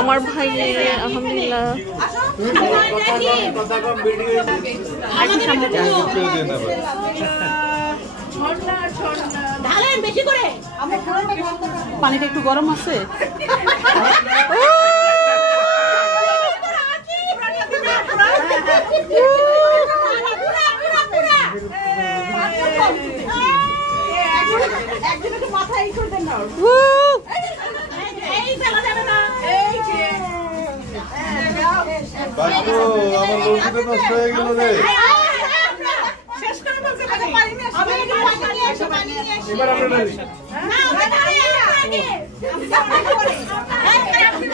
আমার ভাই আলহামদুলিল্লাহ পানিটা একটু গরম আছে।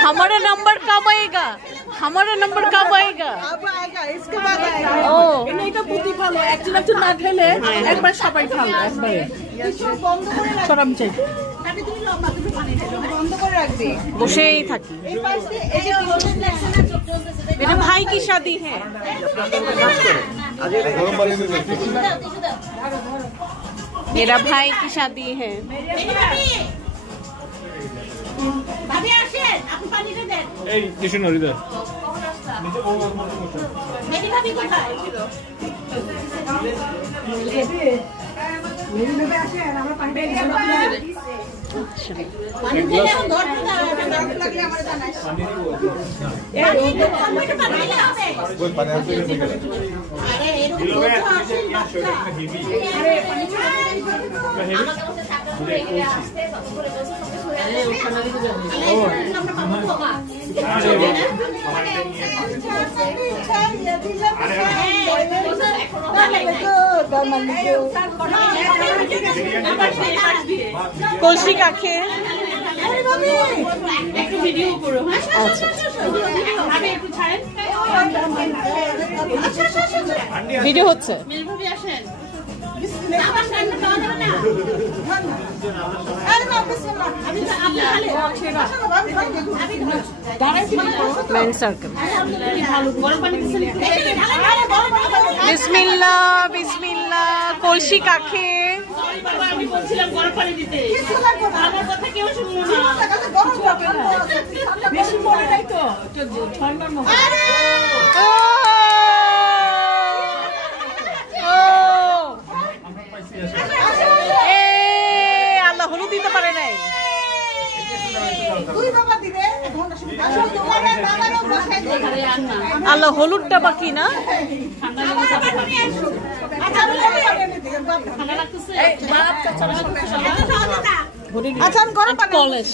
हमारा नंबर कब आएगा? हमारा नंबर कब आएगा? इसके बाद आएगा। ओ नहीं तो पुती फालो एक्चुअली तो ना खेले एक बार सबाई फालो एक बार সরম চাই বন্ধ করে রাখবি বসেই থাকি। मेरे भाई की शादी है। मेरा भाई की शादी है। কলসি কাকে ভিডিও হচ্ছে। বিসমিল্লাহ বিসমিল্লাহ। কলসি কাকে আমি বলছিলাম গরম পানি দিতে, আমার কথা কেউ শুনলো না। বেশি পড়ে নাই তো ঠান্ডার মধ্যে আল্লাহ হলুদ দিতে পারে নাই। আল্লাহ হলুদটা বাকি না। আচ্ছা আমি গরম পানি কলেজ